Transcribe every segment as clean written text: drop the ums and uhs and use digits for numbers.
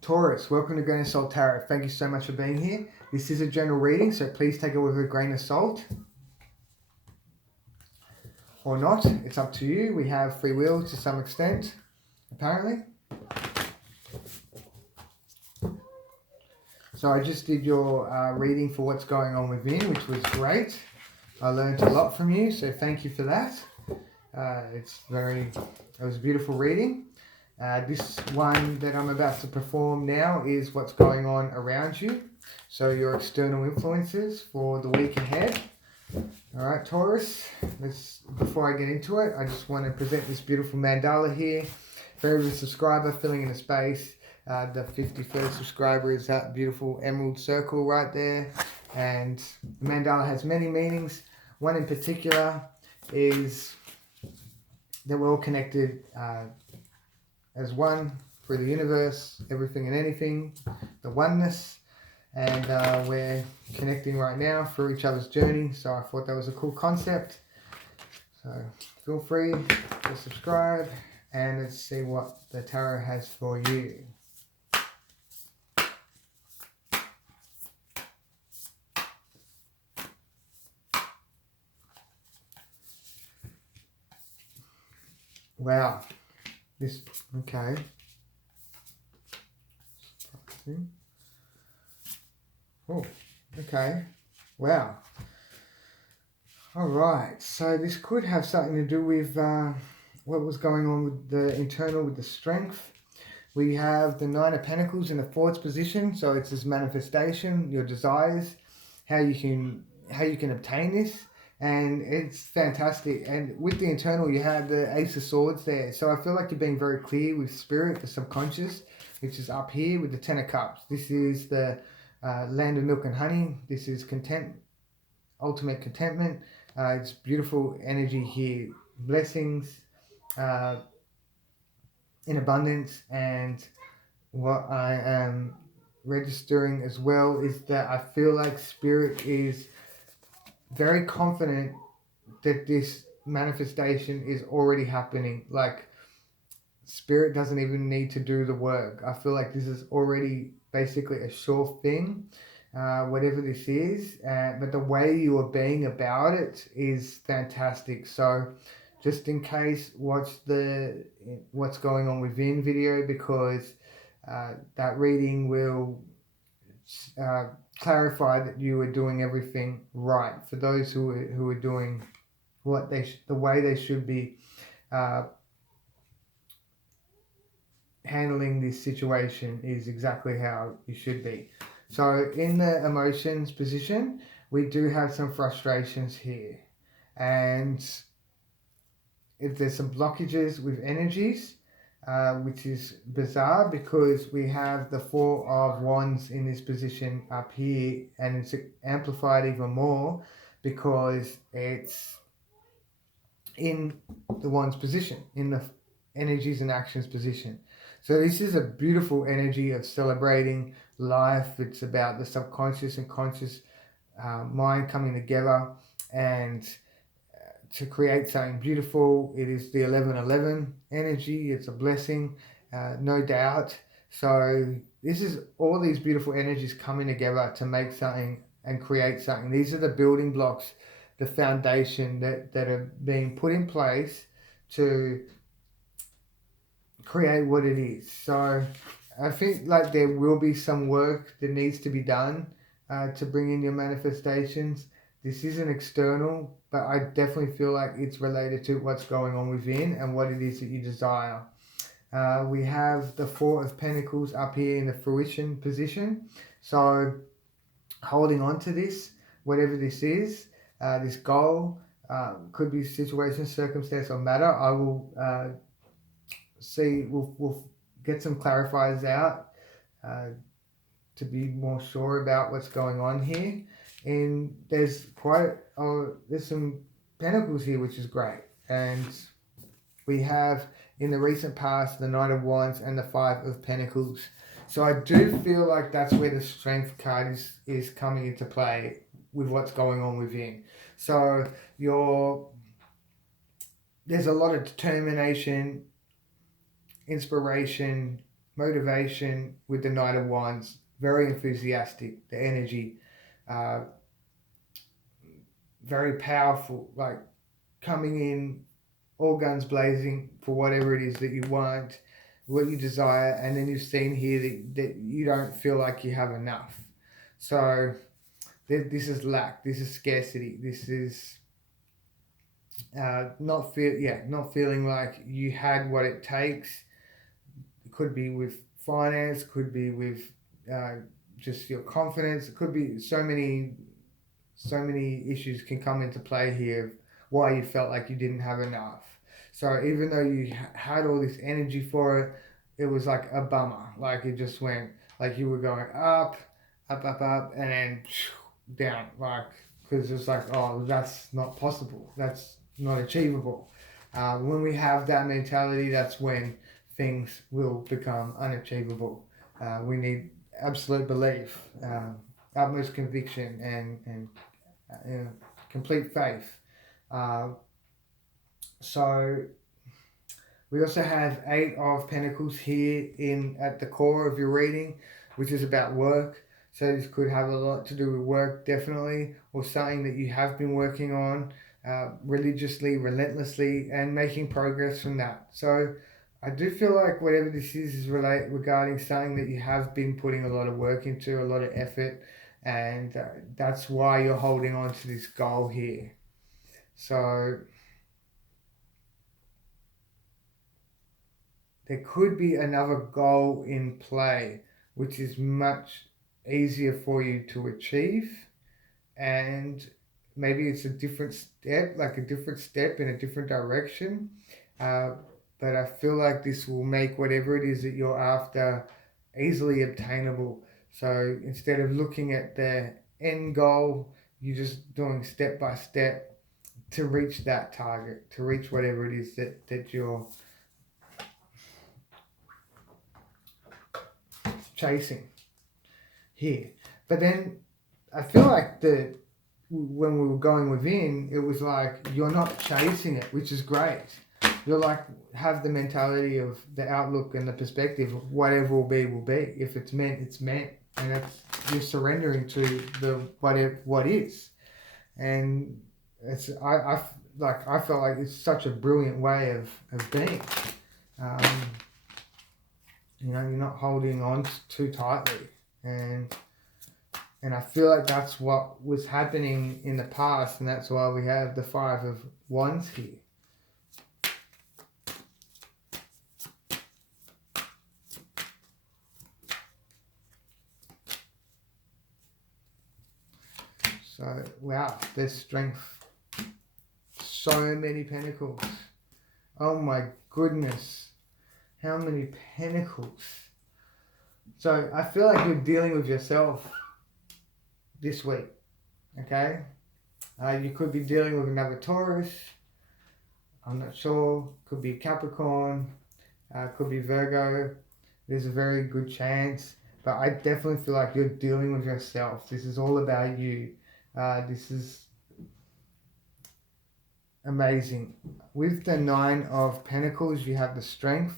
Taurus, welcome to Grain of Salt Tarot. Thank you so much for being here. This is a general reading, so please take it with a grain of salt. Or not, it's up to you. We have free will to some extent, apparently. So I just did your reading for what's going on within, which was great. I learned a lot from you, so thank you for that. It was a beautiful reading. This one that I'm about to perform now is what's going on around you. So your external influences for the week ahead. Alright, Taurus, before I get into it, I just want to present this beautiful mandala here. For every subscriber filling in a space, the 51st subscriber is that beautiful emerald circle right there. And the mandala has many meanings. One in particular is that we're all connected as one through the universe, everything and anything, the oneness, and we're connecting right now through each other's journey. So I thought that was a cool concept. So feel free to subscribe and let's see what the tarot has for you. Wow. Okay. Oh, okay. Wow. All right. So this could have something to do with what was going on with the internal, with the strength. We have the Nine of Pentacles in the fourth position. So it's this manifestation, your desires, how you can obtain this. And it's fantastic. And with the internal, you have the Ace of Swords there. So I feel like you're being very clear with spirit, the subconscious, which is up here with the Ten of Cups. This is the land of milk and honey. This is ultimate contentment. It's beautiful energy here. Blessings in abundance. And what I am registering as well is that I feel like spirit is very confident that this manifestation is already happening. Like spirit doesn't even need to do the work. I feel like this is already basically a sure thing, whatever this is. But the way you are being about it is fantastic. So just in case, watch the what's going on within video, because that reading will clarify that you are doing everything right. For those who are doing the way they should be handling this situation is exactly how you should be. So in the emotions position, we do have some frustrations here, and if there's some blockages with energies, which is bizarre because we have the Four of Wands in this position up here, and it's amplified even more because it's in the Wands position, in the energies and actions position. So this is a beautiful energy of celebrating life. It's about the subconscious and conscious mind coming together and to create something beautiful. It is the 1111 energy. It's a blessing, no doubt. So this is all these beautiful energies coming together to make something and create something. These are the building blocks, the foundation that are being put in place to create what it is. So I think like there will be some work that needs to be done to bring in your manifestations. This isn't external, but I definitely feel like it's related to what's going on within and what it is that you desire. We have the Four of Pentacles up here in the fruition position. So holding on to this, whatever this is, this goal, could be situation, circumstance, or matter. I will see, we'll get some clarifiers out to be more sure about what's going on here. And there's there's some pentacles here, which is great. And we have in the recent past the Knight of Wands and the Five of Pentacles. So I do feel like that's where the Strength card is coming into play with what's going on within. So there's a lot of determination, inspiration, motivation with the Knight of Wands, very enthusiastic, the energy, very powerful, like coming in all guns blazing for whatever it is that you want, what you desire, and then you've seen here that you don't feel like you have enough. So this is lack, this is scarcity, this is not feeling like you had what it takes. It could be with finance, could be with just your confidence. It could be so many issues can come into play here, why you felt like you didn't have enough. So even though you had all this energy for it, it was like a bummer. Like it just went, like you were going up, and then down. Like, because it's like, oh, that's not possible. That's not achievable. When we have that mentality, that's when things will become unachievable. We need absolute belief, utmost conviction, and complete faith. So we also have 8 of Pentacles here at the core of your reading, which is about work. So this could have a lot to do with work, definitely, or something that you have been working on religiously, relentlessly, and making progress from that. So I do feel like whatever this is regarding something that you have been putting a lot of work into, a lot of effort, and that's why you're holding on to this goal here. So there could be another goal in play, which is much easier for you to achieve, and maybe it's a different step, in a different direction, but I feel like this will make whatever it is that you're after easily obtainable. So instead of looking at the end goal, you're just doing step by step to reach that target, to reach whatever it is that you're chasing here. But then I feel like when we were going within, it was like you're not chasing it, which is great. You're like, have the mentality of the outlook and the perspective of whatever will be, will be. If it's meant, it's meant. And that's, you're surrendering to the what is. And it's I felt like it's such a brilliant way of being. You're not holding on too tightly. And I feel like that's what was happening in the past, and that's why we have the 5 of Wands here. So, wow, there's strength. So many pentacles. Oh my goodness. How many pentacles. So, I feel like you're dealing with yourself this week, okay? You could be dealing with another Taurus. I'm not sure. Could be Capricorn. Could be Virgo. There's a very good chance. But I definitely feel like you're dealing with yourself. This is all about you. This is amazing. With the 9 of Pentacles, you have the strength.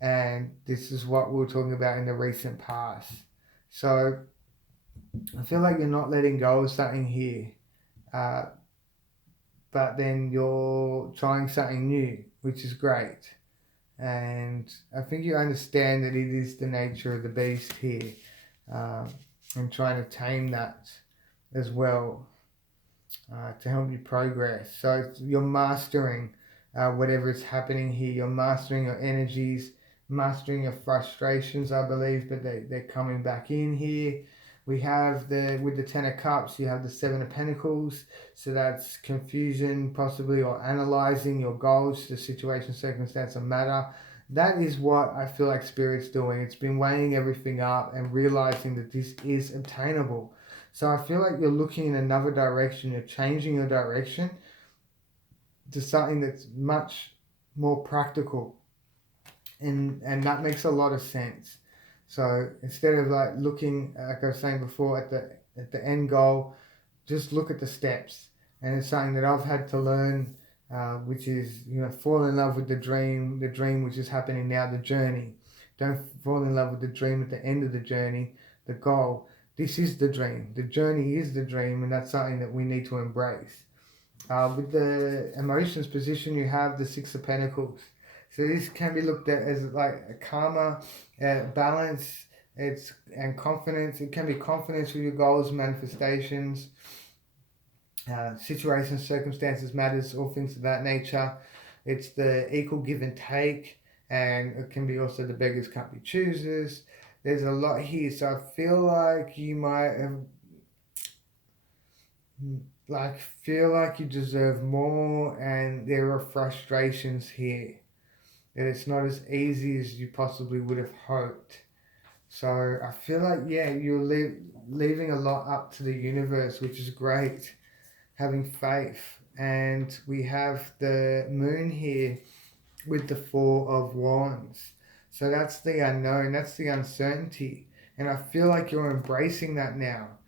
And this is what we were talking about in the recent past. So I feel like you're not letting go of something here. But then you're trying something new, which is great. And I think you understand that it is the nature of the beast here. And trying to tame that as well to help you progress. So you're mastering whatever is happening here. You're mastering your energies, mastering your frustrations, I believe, but they're coming back in here. We have with the 10 of Cups, you have the 7 of Pentacles. So that's confusion, possibly, or analyzing your goals, the situation, circumstance, and matter. That is what I feel like Spirit's doing. It's been weighing everything up and realizing that this is obtainable. So I feel like you're looking in another direction. You're changing your direction to something that's much more practical. And that makes a lot of sense. So instead of like looking, like I was saying before, at the end goal, just look at the steps. And it's something that I've had to learn, which is, fall in love with the dream which is happening now, the journey. Don't fall in love with the dream at the end of the journey, the goal. This is the dream. The journey is the dream, and that's something that we need to embrace. With the emotions position, you have the Six of Pentacles. So this can be looked at as like a karma, balance, and confidence. It can be confidence with your goals, manifestations, situations, circumstances, matters, all things of that nature. It's the equal give and take, and it can be also the beggars can't be choosers. There's a lot here, so I feel like you might have feel like you deserve more, and there are frustrations here, and it's not as easy as you possibly would have hoped. So I feel like, yeah, you're leaving a lot up to the universe, which is great, having faith. And we have the moon here with the Four of Wands. So that's the unknown, that's the uncertainty, and I feel like you're embracing that now.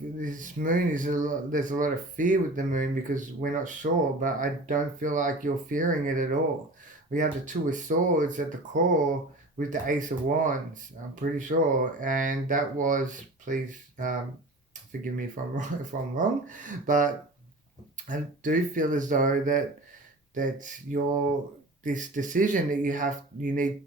This moon is there's a lot of fear with the moon because we're not sure, but I don't feel like you're fearing it at all. We have the Two of Swords at the core with the Ace of Wands, I'm pretty sure, and that was, please forgive me if I'm wrong, but I do feel as though that this decision that you need,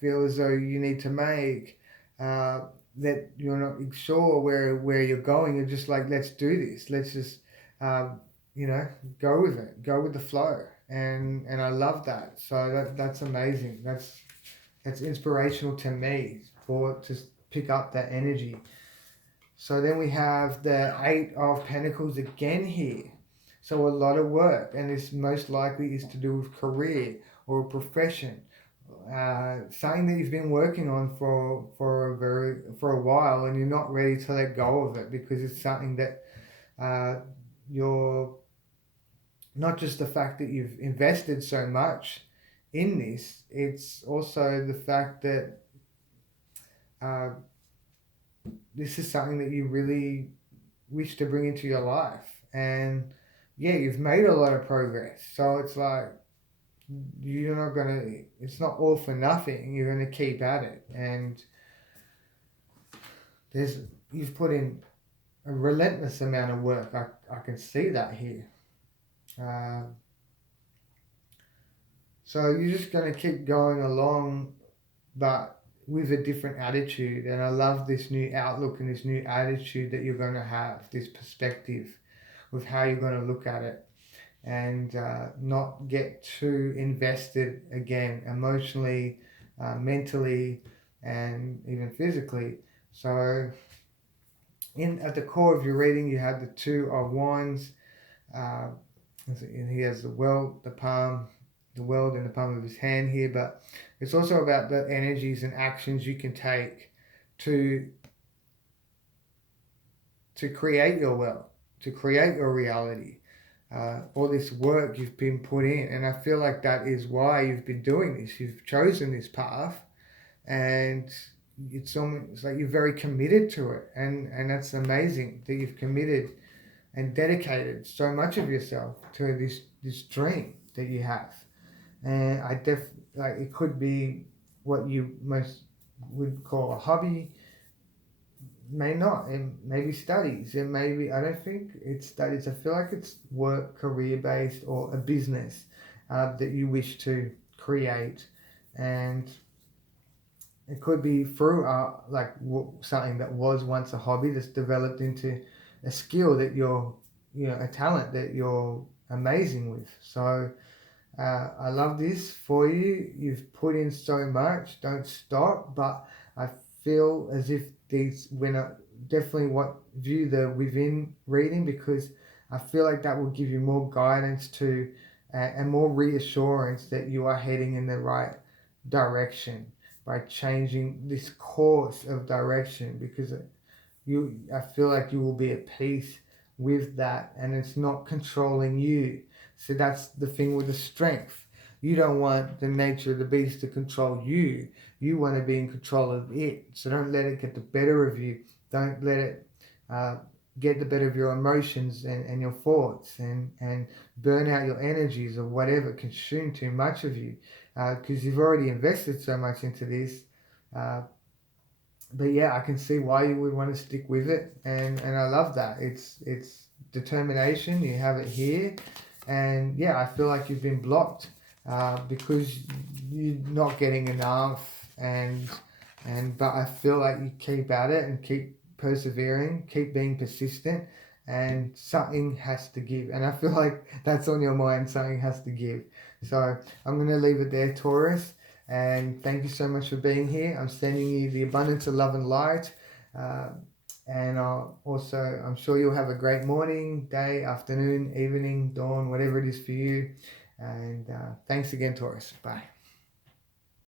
feel as though you need to make, that you're not sure where you're going. You're just like, let's do this. Let's just, go with it. Go with the flow. And I love that. So that's amazing. That's inspirational to me to pick up that energy. So then we have the Eight of Pentacles again here. So a lot of work, and this most likely is to do with career or a profession. Something that you've been working on for a while, and you're not ready to let go of it because it's something that you're not just the fact that you've invested so much in this, it's also the fact that this is something that you really wish to bring into your life. And yeah, you've made a lot of progress, so it's like it's not all for nothing. You're gonna keep at it, and you've put in a relentless amount of work. I can see that here. So you're just gonna keep going along, but with a different attitude. And I love this new outlook and this new attitude that you're gonna have, this perspective with how you're gonna look at it. And not get too invested again, emotionally, mentally, and even physically. So at the core of your reading, you have the Two of Wands. He has the world in the palm of his hand here, but it's also about the energies and actions you can take to create your world, to create your reality. All this work you've been put in, and I feel like that is why you've been doing this. You've chosen this path, and it's almost like you're very committed to it, and that's amazing that you've committed and dedicated so much of yourself to this dream that you have. And it could be what you most would call a hobby. May not. It may be studies. It may be, I don't think it's studies. I feel like it's work, career based, or a business that you wish to create. And it could be through something that was once a hobby that's developed into a skill that a talent that you're amazing with. So I love this for you. You've put in so much. Don't stop. But I feel as if definitely view the within reading, because I feel like that will give you more guidance and more reassurance that you are heading in the right direction by changing this course of direction, because I feel like you will be at peace with that, and it's not controlling you. So that's the thing with the strength. You don't want the nature of the beast to control you. You want to be in control of it. So don't let it get the better of you. Don't let it get the better of your emotions and your thoughts, and burn out your energies or whatever, consume too much of you. Because you've already invested so much into this. But yeah, I can see why you would want to stick with it, and I love that. It's determination. You have it here, and yeah, I feel like you've been blocked because you're not getting enough, but I feel like you keep at it and keep persevering, keep being persistent, and something has to give. And I feel like that's on your mind. Something has to give. So I'm going to leave it there, Taurus. And thank you so much for being here. I'm sending you the abundance of love and light. And I'm sure you'll have a great morning, day, afternoon, evening, dawn, whatever it is for you. And thanks again, Taurus. Bye.